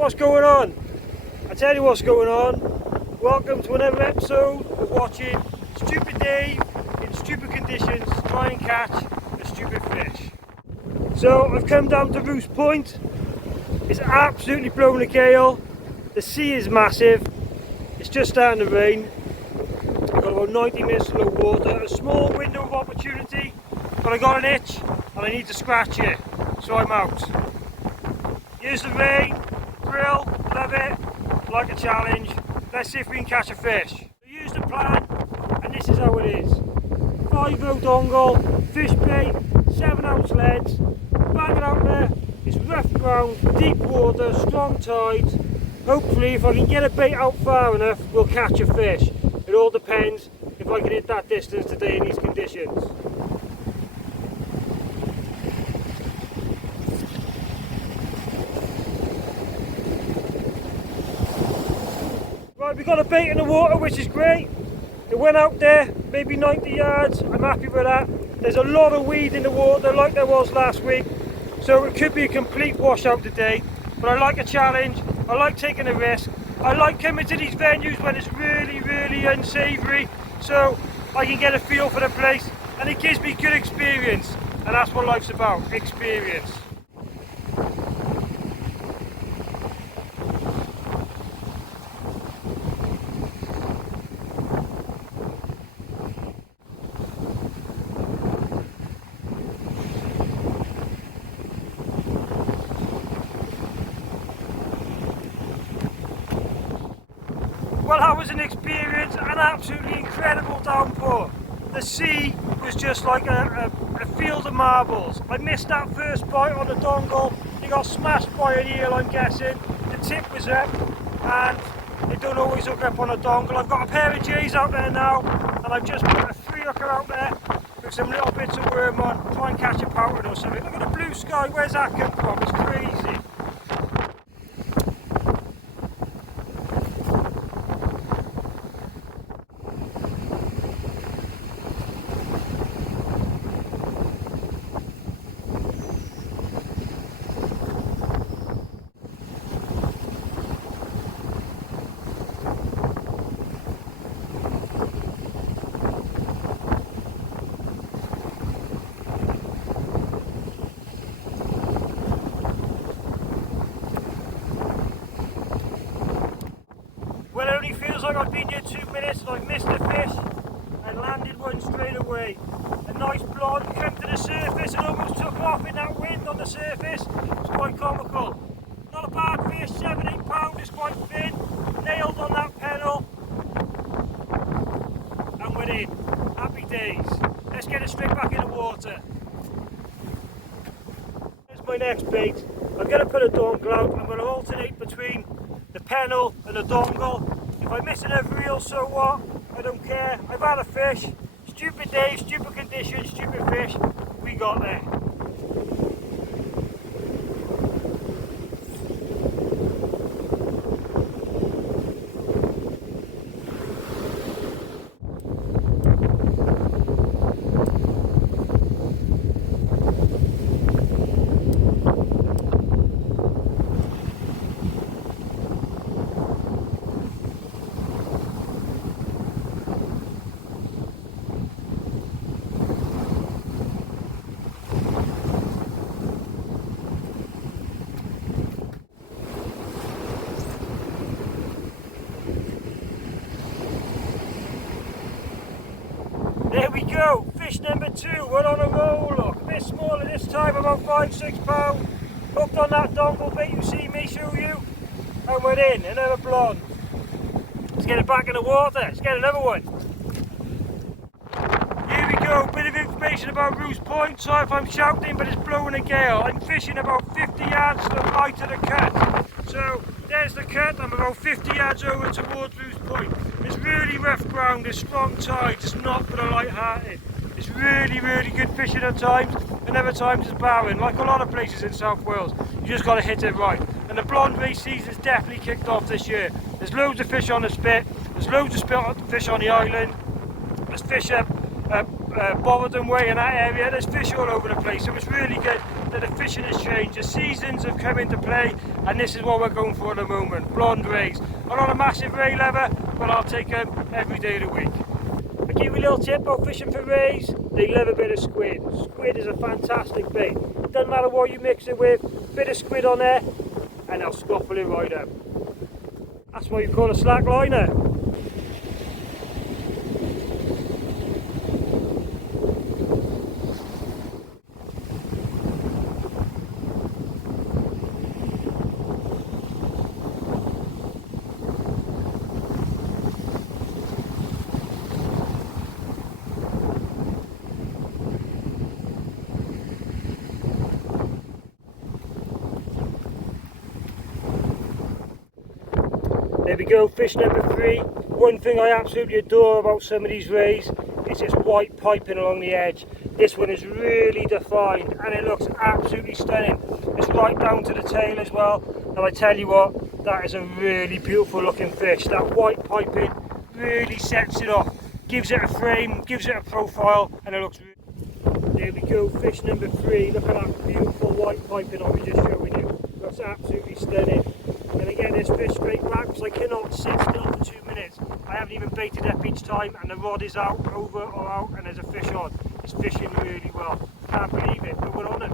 What's going on? I tell you what's going on. Welcome to another episode of watching Stupid Dave in stupid conditions try and catch a stupid fish. So I've come down to Roost Point. It's absolutely blowing a gale. The sea is massive. It's just starting to rain. I've got about 90 minutes of low water, a small window of opportunity, but I got an itch and I need to scratch it, so I'm out. Here's the rain, grill, love it, like a challenge. Let's see if we can catch a fish. So here's the plan, and this is how it is. 5-0 dongle, fish bait, 7-ounce leads, bang it out there. It's rough ground, deep water, strong tides. Hopefully if I can get a bait out far enough, we'll catch a fish. It all depends if I can hit that distance today in these conditions. Right, we got a bait in the water, which is great. It went out there, maybe 90 yards. I'm happy with that. There's a lot of weed in the water like there was last week, so it could be a complete washout today. But I like a challenge, I like taking a risk. I like coming to these venues when it's really unsavoury, so I can get a feel for the place, and it gives me good experience, and that's what life's about, experience. Well, that was an experience, an absolutely incredible downpour. The sea was just like a field of marbles. I missed that first bite on the dongle. It got smashed by an eel, I'm guessing. The tip was up, and they don't always hook up on a dongle. I've got a pair of J's out there now, and I've just put a 3-hooker out there with some little bits of worm on, try and catch a pouter or something. Look at the blue sky, where's that come from? It's crazy. Well, it only feels like I've been here 2 minutes and I've missed a fish and landed one straight away. A nice blonde came to the surface and almost took off in that wind on the surface. It's quite comical. Not a bad fish, 7-8 pound, it's quite thin. Nailed on that pedal. And we're in. Happy days. Let's get it straight back in the water. Here's my next bait. I'm going to put a dongle out. I'm going to alternate between the pennel and the dongle. If I miss another reel, so what? I don't care. I've had a fish. Stupid day, stupid conditions, stupid fish. We got there. There we go, fish number 2, we're on a roll, look, a bit smaller this time, about 5-6 pound, hooked on that dongle bait you see me show you, and we're in, another blonde. Let's get it back in the water, let's get another one. Here we go, bit of information about Roost Point. Sorry if I'm shouting, but it's blowing a gale. I'm fishing about 50 yards to the right of the cut. So there's the cut, I'm about 50 yards over towards Roost Point. It's really rough ground, there's strong tides, it's not for the light-hearted. It's really good fishing at times, and other times it's barren, like a lot of places in South Wales. You just got to hit it right. And the blonde race season's definitely kicked off this year. There's loads of fish on the spit, there's loads of fish on the island, there's fish up Botherton Way in that area, there's fish all over the place, so it's really good. that the fishing has changed, the seasons have come into play, and this is what we're going for at the moment, blonde rays. I'm not a massive ray lover, but I'll take them every day of the week. I'll give you a little tip about fishing for rays. They love a bit of squid. Squid is a fantastic bait. It doesn't matter what you mix it with, bit of squid on there, and they'll scopple it right up. That's what you call a slack liner. There we go, fish number 3. One thing I absolutely adore about some of these rays is this white piping along the edge. This one is really defined and it looks absolutely stunning. It's right down to the tail as well. And I tell you what, that is a really beautiful looking fish. That white piping really sets it off, gives it a frame, gives it a profile, and it looks really... There we go, fish number 3. Look at that beautiful white piping I was just showing you. Looks absolutely stunning. I'm going to get this fish straight back because I cannot sit still for 2 minutes. I haven't even baited up each time and the rod is out, over or out, and there's a fish on. It's fishing really well. Can't believe it, but we're on it.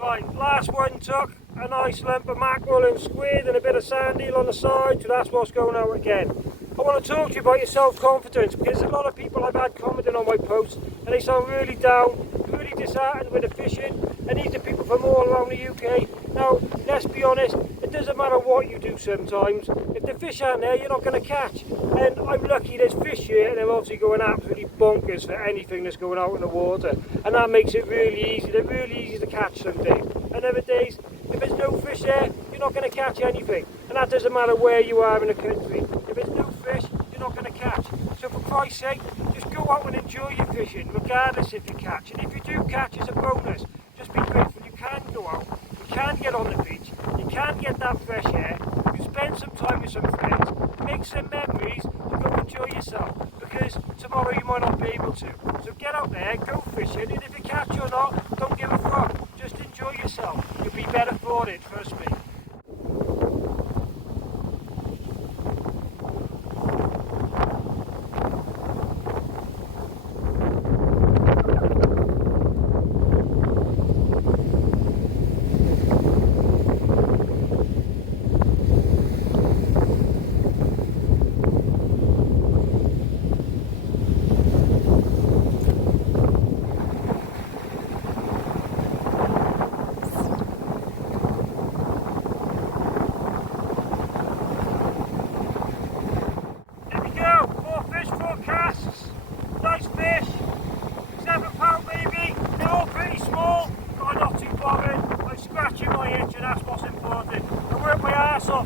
Right, last one took a nice lump of mackerel and squid and a bit of sand eel on the side, so that's what's going out again. I want to talk to you about your self-confidence, because a lot of people I've had commenting on my posts and they sound really down, really disheartened with the fishing, and these are people from all around the UK. Now, let's be honest, it doesn't matter what you do sometimes. If the fish aren't there, you're not going to catch. And I'm lucky there's fish here, and they're obviously going absolutely bonkers for anything that's going out in the water. And that makes it really easy. They're really easy to catch some days. And other days, if there's no fish there, you're not going to catch anything. And that doesn't matter where you are in the country. If there's no fish, you're not going to catch. So for Christ's sake, just go out and enjoy your fishing, regardless if you catch. And if you do catch, it's a bonus. Just be grateful you can go out, you can get on the beach, you can get that fresh air, you spend some time with some friends, make some memories, and go enjoy yourself, because tomorrow you might not be able to. So get out there, go fishing, and if you catch or not, don't give a fuck, just enjoy yourself. You'll be better for it, trust me.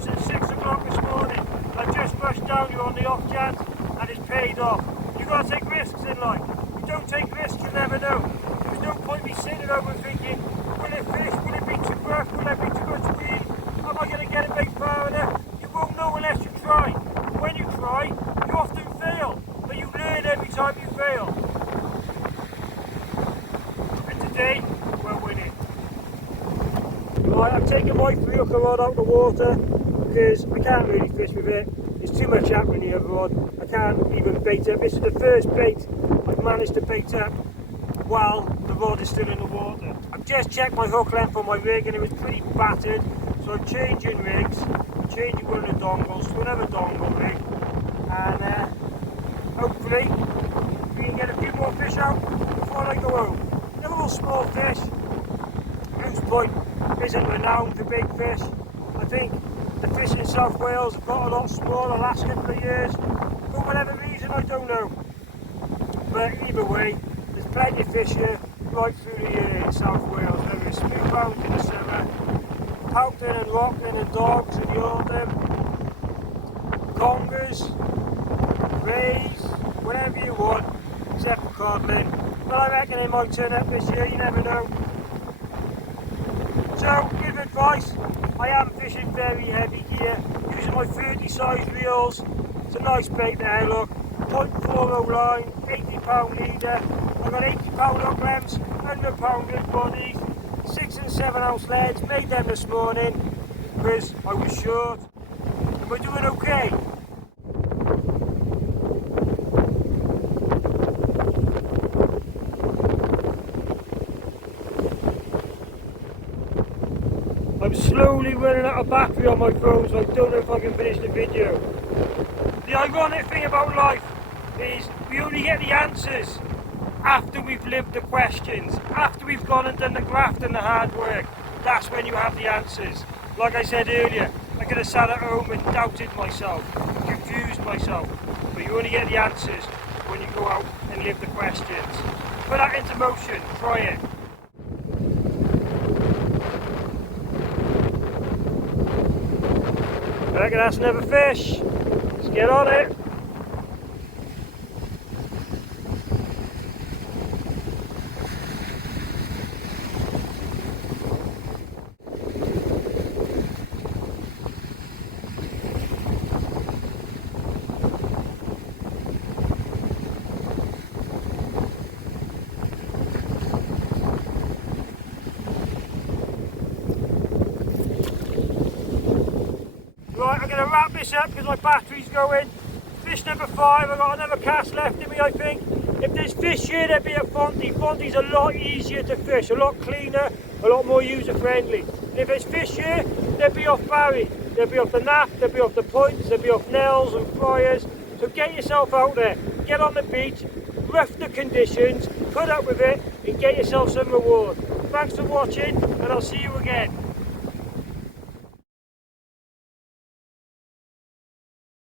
Since 6 o'clock this morning. I just rushed down here on the off chance and it's paid off. You've got to take risks in life. If you don't take risks, you never know. There's no point me sitting over thinking, will it fish, will it be too rough, will it be too much speed, am I going to get it big far enough? You won't know unless you try. When you try, you often fail, but you learn every time you fail. And today, we're winning. Right, I'm taking my 3-hooker rod out of the water because I can't really fish with it. There's too much happening in the other rod. I can't even bait up. This is the first bait I've managed to bait up while the rod is still in the water. I've just checked my hook length on my rig and it was pretty battered, so I'm changing rigs. I'm changing one of the dongles to another dongle rig, and hopefully we can get a few more fish out before I go home. They're all small fish. Whose Point isn't renowned for big fish. I think the fish in South Wales have got a lot smaller the last couple of years. For whatever reason, I don't know. But either way, there's plenty of fish here right through the year in South Wales. Whether it's smoothhound in the summer, pouting and rocking and dogs in the autumn, congers, rays, whatever you want, except for codling. But I reckon they might turn up this year, you never know. So, give advice, I am fishing very heavy gear, using my 30 size reels. It's a nice bait there, look, 0.40 line, 80 pound leader. I've got 80 pound hook lengths, 100 pound rig bodies, 6 the 7-ounce leads, made them this morning because I was short. And we're doing okay. I'm slowly running out of battery on my phone, so I don't know if I can finish the video. The ironic thing about life is we only get the answers after we've lived the questions, after we've gone and done the graft and the hard work. That's when you have the answers. Like I said earlier, I could have sat at home and doubted myself, confused myself, but you only get the answers when you go out and live the questions. Put that into motion, try it. I reckon that's another fish. Let's get on it. Right, I'm going to wrap this up because my battery's going. Fish number 5, I've got another cast left in me, I think. If there's fish here, they'd be at Fonty. Fonty's a lot easier to fish, a lot cleaner, a lot more user-friendly. And if there's fish here, they'd be off Barry. They'd be off the Nap, they'd be off the Points, they'd be off Nels and Fryers. So get yourself out there, get on the beach, rough the conditions, put up with it, and get yourself some reward. Thanks for watching, and I'll see you again.